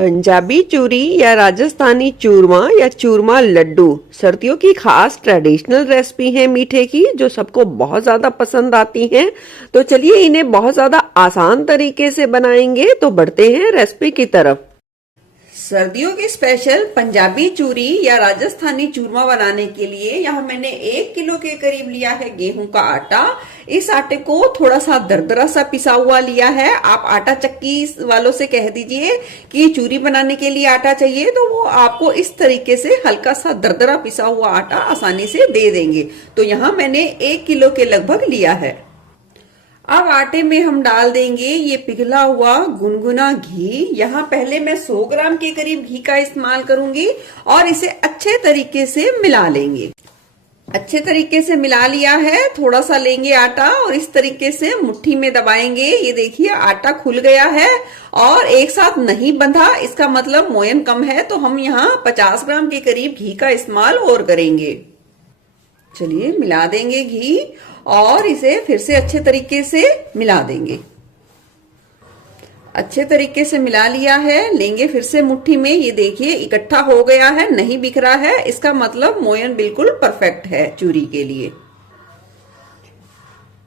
पंजाबी चूरी या राजस्थानी चूरमा या चूरमा लड्डू सर्दियों की खास ट्रेडिशनल रेसिपी है मीठे की, जो सबको बहुत ज्यादा पसंद आती हैं। तो चलिए इन्हें बहुत ज्यादा आसान तरीके से बनाएंगे। तो बढ़ते हैं रेसिपी की तरफ। सर्दियों की स्पेशल पंजाबी चूरी या राजस्थानी चूरमा बनाने के लिए यहाँ मैंने 1 किलो के करीब लिया है गेहूं का आटा। इस आटे को थोड़ा सा दरदरा सा पिसा हुआ लिया है। आप आटा चक्की वालों से कह दीजिए कि चूरी बनाने के लिए आटा चाहिए, तो वो आपको इस तरीके से हल्का सा दरदरा पिसा हुआ आटा आसानी से दे देंगे। तो यहाँ मैंने 1 किलो के लगभग लिया है। अब आटे में हम डाल देंगे ये पिघला हुआ गुनगुना घी। यहाँ पहले मैं 100 ग्राम के करीब घी का इस्तेमाल करूंगी और इसे अच्छे तरीके से मिला लेंगे। अच्छे तरीके से मिला लिया है। थोड़ा सा लेंगे आटा और इस तरीके से मुट्ठी में दबाएंगे। ये देखिए आटा खुल गया है और एक साथ नहीं बंधा, इसका मतलब मोयन कम है। तो हम यहाँ 50 ग्राम के करीब घी का इस्तेमाल और करेंगे। चलिए मिला देंगे घी और इसे फिर से अच्छे तरीके से मिला देंगे। अच्छे तरीके से मिला लिया है। लेंगे फिर से मुट्ठी में। ये देखिए इकट्ठा हो गया है, नहीं बिखरा है। इसका मतलब मोयन बिल्कुल परफेक्ट है चूरी के लिए।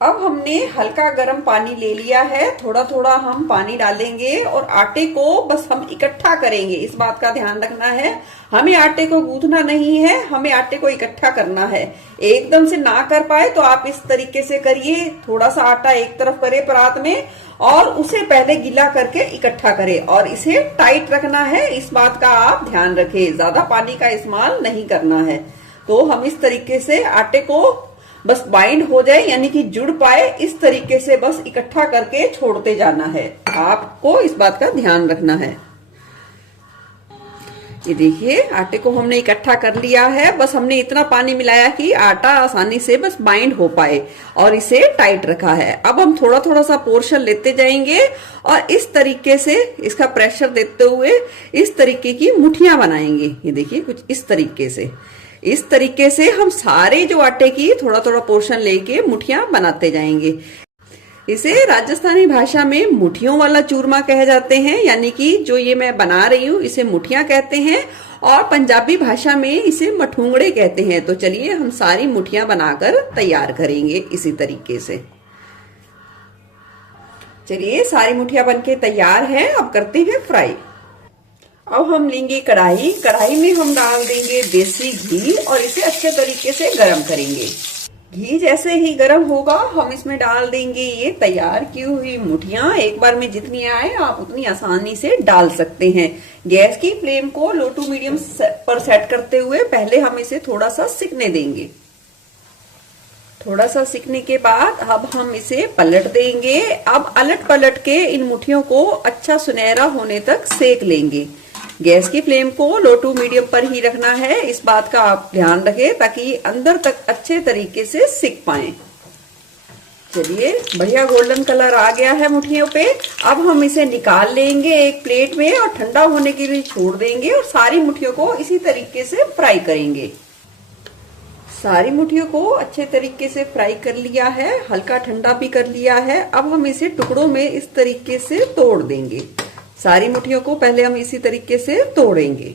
अब हमने हल्का गर्म पानी ले लिया है। थोड़ा थोड़ा हम पानी डालेंगे और आटे को बस हम इकट्ठा करेंगे। इस बात का ध्यान रखना है, हमें आटे को गूंथना नहीं है, हमें आटे को इकट्ठा करना है। एकदम से ना कर पाए तो आप इस तरीके से करिए। थोड़ा सा आटा एक तरफ करे परात में और उसे पहले गीला करके इकट्ठा करें और इसे टाइट रखना है। इस बात का आप ध्यान रखें, ज्यादा पानी का इस्तेमाल नहीं करना है। तो हम इस तरीके से आटे को बस बाइंड हो जाए, यानी कि जुड़ पाए, इस तरीके से बस इकट्ठा करके छोड़ते जाना है। आपको इस बात का ध्यान रखना है। ये देखिए आटे को हमने इकट्ठा कर लिया है। बस हमने इतना पानी मिलाया कि आटा आसानी से बस बाइंड हो पाए और इसे टाइट रखा है। अब हम थोड़ा थोड़ा सा पोर्शन लेते जाएंगे और इस तरीके से इसका प्रेशर देते हुए इस तरीके की मुठियां बनाएंगे। ये देखिए कुछ इस तरीके से। इस तरीके से हम सारे जो आटे की थोड़ा थोड़ा पोर्शन लेके मुठियां बनाते जाएंगे। इसे राजस्थानी भाषा में मुठियों वाला चूरमा कहे जाते हैं, यानी कि जो ये मैं बना रही हूँ इसे मुठियां कहते हैं। और पंजाबी भाषा में इसे मठूंगड़े कहते हैं। तो चलिए हम सारी मुठियां बनाकर तैयार करेंगे इसी तरीके से। चलिए सारी मुठियां बनके तैयार है। अब करते हैं फ्राई। अब हम लेंगे कढ़ाई। कढ़ाई में हम डाल देंगे देसी घी और इसे अच्छे तरीके से गर्म करेंगे। घी जैसे ही गर्म होगा हम इसमें डाल देंगे ये तैयार की हुई मुठियां। एक बार में जितनी आए आप उतनी आसानी से डाल सकते हैं। गैस की फ्लेम को लो टू मीडियम पर सेट करते हुए पहले हम इसे थोड़ा सा सिकने देंगे। थोड़ा सा सिकने के बाद अब हम इसे पलट देंगे। अब अलट पलट के इन मुठियों को अच्छा सुनहरा होने तक सेक लेंगे। गैस की फ्लेम को लो टू मीडियम पर ही रखना है, इस बात का आप ध्यान रखें ताकि अंदर तक अच्छे तरीके से सिक पाए। चलिए बढ़िया गोल्डन कलर आ गया है मुठियों पे। अब हम इसे निकाल लेंगे एक प्लेट में और ठंडा होने के लिए छोड़ देंगे और सारी मुठियों को इसी तरीके से फ्राई करेंगे। सारी मुठियों को अच्छे तरीके से फ्राई कर लिया है, हल्का ठंडा भी कर लिया है। अब हम इसे टुकड़ों में इस तरीके से तोड़ देंगे। सारी मुठियों को पहले हम इसी तरीके से तोड़ेंगे।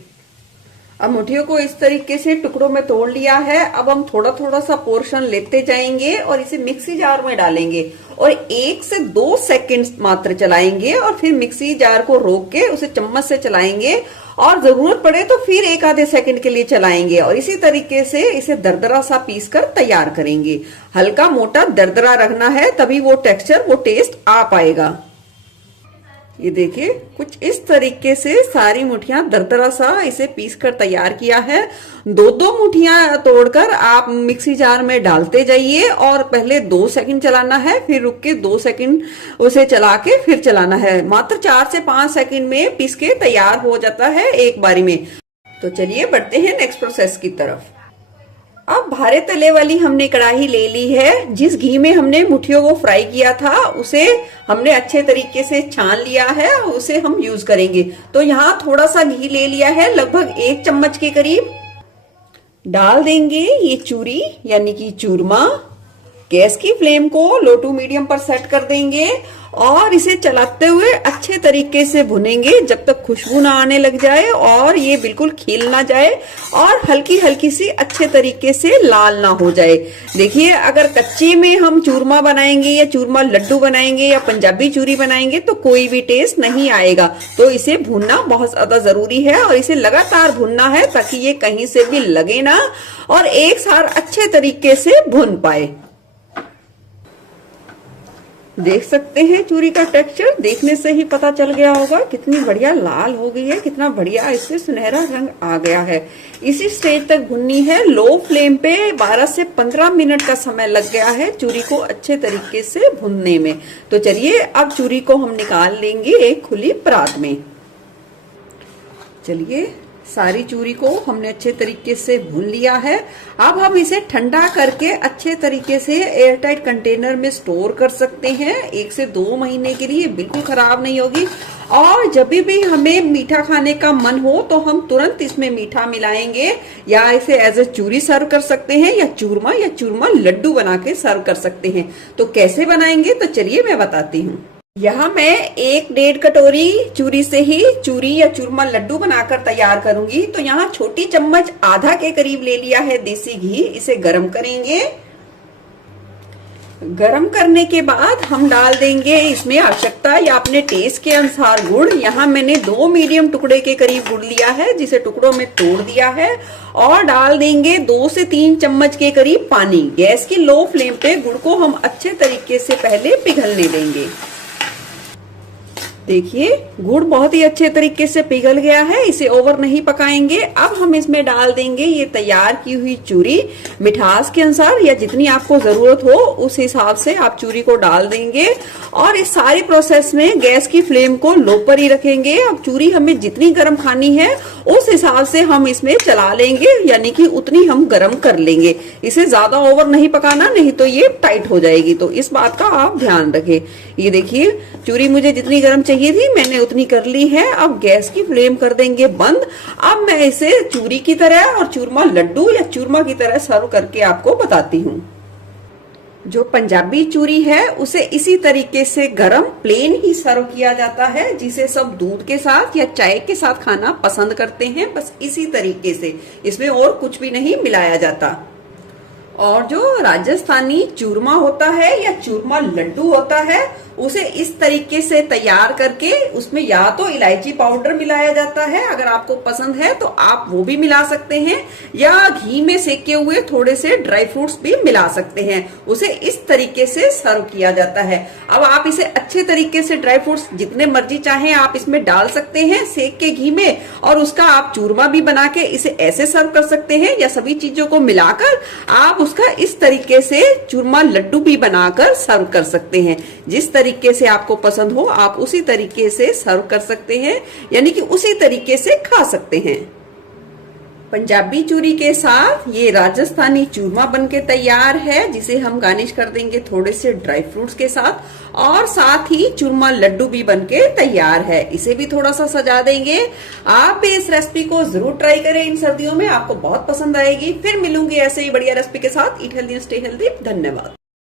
अब मुठियों को इस तरीके से टुकड़ों में तोड़ लिया है। अब हम थोड़ा थोड़ा सा पोर्शन लेते जाएंगे और इसे मिक्सी जार में डालेंगे और 1 से 2 सेकंड मात्र चलाएंगे और फिर मिक्सी जार को रोक के उसे चम्मच से चलाएंगे और जरूरत पड़े तो फिर 1 आधे सेकंड के लिए चलाएंगे और इसी तरीके से इसे दरदरा सा पीस कर तैयार करेंगे। हल्का मोटा दरदरा रखना है, तभी वो टेक्सचर वो टेस्ट आ पाएगा। ये देखिए कुछ इस तरीके से सारी मुठियां दरदरा सा इसे पीस कर तैयार किया है। 2-2 मुठियां तोड़कर आप मिक्सी जार में डालते जाइए और पहले 2 सेकंड चलाना है, फिर रुक के 2 सेकंड उसे चला के फिर चलाना है। मात्र 4 से 5 सेकंड में पीस के तैयार हो जाता है एक बारी में। तो चलिए बढ़ते हैं नेक्स्ट प्रोसेस की तरफ। अब भारे तले वाली हमने कढ़ाई ले ली है। जिस घी में हमने मुठियों को फ्राई किया था उसे हमने अच्छे तरीके से छान लिया है, उसे हम यूज करेंगे। तो यहाँ थोड़ा सा घी ले लिया है, लगभग 1 चम्मच के करीब। डाल देंगे ये चूरी यानी कि चूरमा गैस की फ्लेम को लो टू मीडियम पर सेट कर देंगे और इसे चलाते हुए अच्छे तरीके से भुनेंगे जब तक खुशबू ना आने लग जाए और ये बिल्कुल खिल ना जाए और हल्की हल्की सी अच्छे तरीके से लाल ना हो जाए। देखिए, अगर कच्चे में हम चूरमा बनाएंगे या चूरमा लड्डू बनाएंगे या पंजाबी चूरी बनाएंगे तो कोई भी टेस्ट नहीं आएगा। तो इसे भुनना बहुत ज्यादा जरूरी है और इसे लगातार भुनना है ताकि ये कहीं से भी लगे ना और एक साथ अच्छे तरीके से भुन पाए। देख सकते हैं चूरी का टेक्सचर, देखने से ही पता चल गया होगा कितनी बढ़िया लाल हो गई है, कितना बढ़िया इससे सुनहरा रंग आ गया है। इसी स्टेज तक भुननी है। लो फ्लेम पे 12 से 15 मिनट का समय लग गया है चूरी को अच्छे तरीके से भुनने में। तो चलिए अब चूरी को हम निकाल लेंगे एक खुली परात में। चलिए, सारी चूरी को हमने अच्छे तरीके से भून लिया है। अब हम इसे ठंडा करके अच्छे तरीके से एयरटाइट कंटेनर में स्टोर कर सकते हैं 1 से 2 महीने के लिए, बिल्कुल खराब नहीं होगी। और जब भी हमें मीठा खाने का मन हो तो हम तुरंत इसमें मीठा मिलाएंगे या इसे एज ए चूरी सर्व कर सकते हैं या चूरमा लड्डू बना के सर्व कर सकते हैं। तो कैसे बनाएंगे तो चलिए मैं बताती हूँ। यहाँ मैं 1-1.5 कटोरी चूरी से ही चूरी या चूरमा लड्डू बनाकर तैयार करूंगी। तो यहाँ छोटी चम्मच आधा के करीब ले लिया है देसी घी। इसे गरम करेंगे। गरम करने के बाद हम डाल देंगे इसमें आवश्यकता या अपने टेस्ट के अनुसार गुड़। यहाँ मैंने 2 मीडियम टुकड़े के करीब गुड़ लिया है जिसे टुकड़ों में तोड़ दिया है और डाल देंगे 2 से 3 चम्मच के करीब पानी। गैस की लो फ्लेम पे गुड़ को हम अच्छे तरीके से पहले पिघलने देंगे। देखिए, गुड़ बहुत ही अच्छे तरीके से पिघल गया है। इसे ओवर नहीं पकाएंगे। अब हम इसमें डाल देंगे ये तैयार की हुई चूरी। मिठास के अनुसार या जितनी आपको जरूरत हो उस हिसाब से आप चूरी को डाल देंगे और इस सारी प्रोसेस में गैस की फ्लेम को लो पर ही रखेंगे। अब चूरी हमें जितनी गर्म खानी है उस हिसाब से हम इसमें चला लेंगे, यानी कि उतनी हम गर्म कर लेंगे। इसे ज्यादा ओवर नहीं पकाना, नहीं तो ये टाइट हो जाएगी। तो इस बात का आप ध्यान रखें। ये देखिए, चूरी मुझे जितनी गर्म चाहिए थी मैंने उतनी कर ली है। अब गैस की फ्लेम कर देंगे बंद। अब मैं इसे चूरी की तरह और चूरमा लड्डू या चूरमा की तरह सर्व करके आपको बताती हूँ। जो पंजाबी चूरी है उसे इसी तरीके से गरम प्लेन ही सर्व किया जाता है, जिसे सब दूध के साथ या चाय के साथ खाना पसंद करते हैं। बस इसी तरीके से, इसमें और कुछ भी नहीं मिलाया जाता। और जो राजस्थानी चूरमा होता है या चूरमा लड्डू होता है उसे इस तरीके से तैयार करके उसमें या तो इलायची पाउडर मिलाया जाता है, अगर आपको पसंद है तो आप वो भी मिला सकते हैं, या घी में सेके हुए थोड़े से ड्राई फ्रूट्स भी मिला सकते हैं। उसे इस तरीके से सर्व किया जाता है। अब आप इसे अच्छे तरीके से ड्राई फ्रूट्स जितने मर्जी चाहें आप इसमें डाल सकते हैं सेक के घी में, और उसका आप चूरमा भी बना के इसे ऐसे सर्व कर सकते हैं, या सभी चीजों को मिलाकर आप उसका इस तरीके से चूरमा लड्डू भी बनाकर सर्व कर सकते हैं। जिस तरीके से आपको पसंद हो आप उसी तरीके से सर्व कर सकते हैं, यानी कि उसी तरीके से खा सकते हैं। पंजाबी चूरी के साथ ये राजस्थानी चूरमा बनके तैयार है, जिसे हम गार्निश कर देंगे थोड़े से ड्राई फ्रूट्स के साथ, और साथ ही चूरमा लड्डू भी बनके तैयार है। इसे भी थोड़ा सा सजा देंगे। आप भी इस रेसिपी को जरूर ट्राई करें इन सर्दियों में, आपको बहुत पसंद आएगी। फिर मिलूंगी ऐसे ही बढ़िया रेसिपी के साथ। Eat healthy, stay healthy. धन्यवाद।